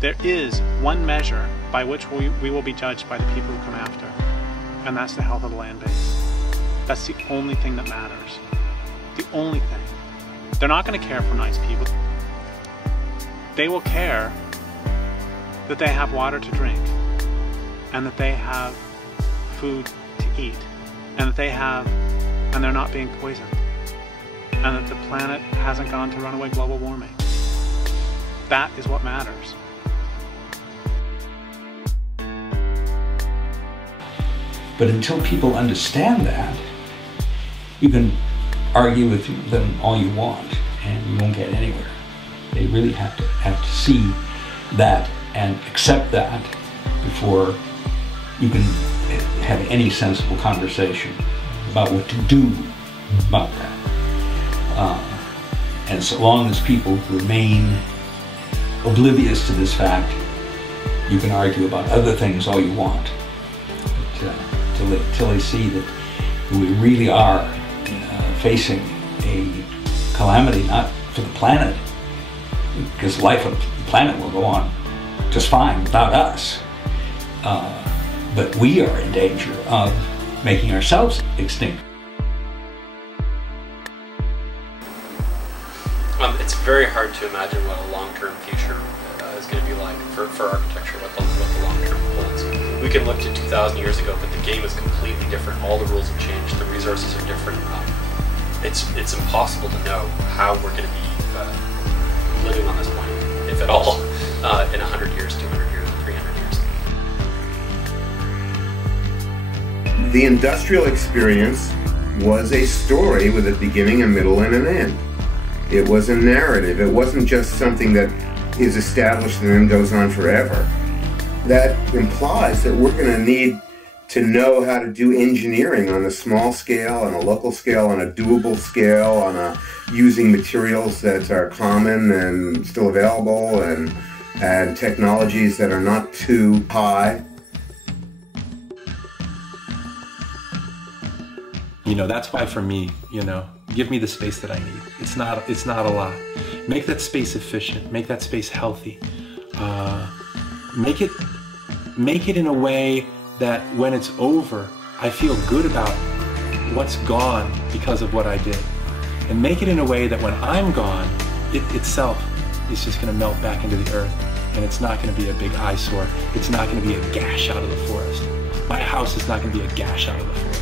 There is one measure by which we will be judged by the people who come after, and that's the health of the land base. That's the only thing that matters. The only thing. They're not going to care for nice people. They will care that they have water to drink, and that they have food to eat, and and they're not being poisoned, and that the planet hasn't gone to runaway global warming. That is what matters. But until people understand that, you can argue with them all you want, and you won't get anywhere. They really have to see that and accept that before you can have any sensible conversation about what to do about that. And so long as people remain oblivious to this fact, you can argue about other things all you want. But, till they see that we really are facing a calamity, not for the planet, because life on the planet will go on just fine without us. But we are in danger of making ourselves extinct. It's very hard to imagine what a long-term future is going to be like for architecture, what the long-term holds. We can look to 2,000 years ago, but the game is completely different. All the rules have changed. The resources are different. It's impossible to know how we're going to be living on this planet, if at all, in 100 years, 200 years, 300 years. The industrial experience was a story with a beginning, a middle, and an end. It was a narrative. It wasn't just something that is established and then goes on forever. That implies that we're going to need to know how to do engineering on a small scale, on a local scale, on a doable scale, on using materials that are common and still available, and technologies that are not too high. You know, that's why for me, you know, give me the space that I need. It's not a lot. Make that space efficient. Make that space healthy. Make it in a way that when it's over, I feel good about what's gone because of what I did. And make it in a way that when I'm gone, it itself is just going to melt back into the earth. And it's not going to be a big eyesore. It's not going to be a gash out of the forest. My house is not going to be a gash out of the forest.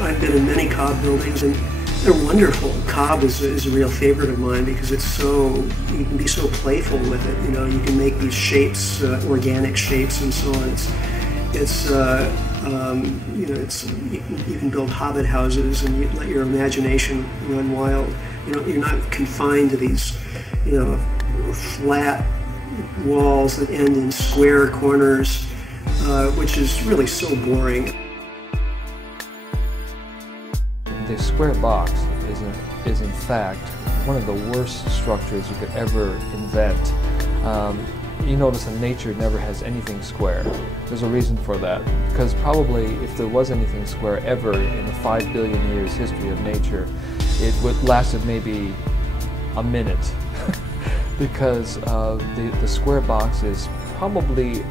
I've been in many cob buildings, and they're wonderful. Cob is a real favorite of mine because it's so, you can be so playful with it. You know, you can make these shapes, organic shapes, and so on. You know, you can build hobbit houses, and you let your imagination run wild. You know, you're not confined to these, you know, flat walls that end in square corners, which is really so boring. The square box is in fact one of the worst structures you could ever invent. You notice that nature never has anything square. There's a reason for that, because probably if there was anything square ever in the 5 billion years history of nature, it would lasted maybe a minute, because the square box is probably,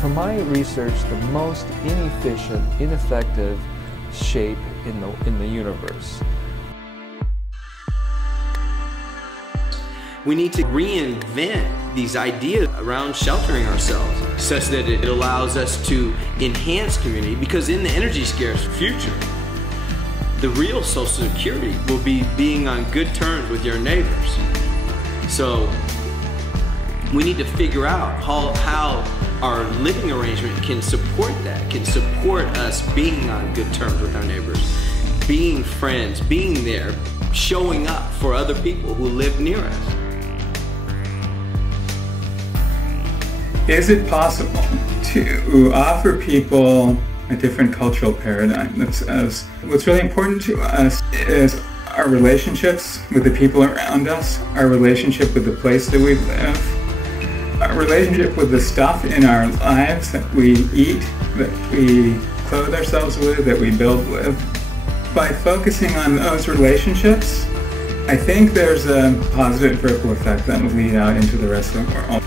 from my research, the most inefficient, ineffective shape in the universe. We need to reinvent these ideas around sheltering ourselves such that it allows us to enhance community, because in the energy scarce future, the real social security will be being on good terms with your neighbors. So we need to figure out how our living arrangement can support that, can support us being on good terms with our neighbors, being friends, being there, showing up for other people who live near us. Is it possible to offer people a different cultural paradigm? What's really important to us is our relationships with the people around us, our relationship with the place that we live, our relationship with the stuff in our lives that we eat, that we clothe ourselves with, that we build with. By focusing on those relationships, I think there's a positive ripple effect that will lead out into the rest of the world.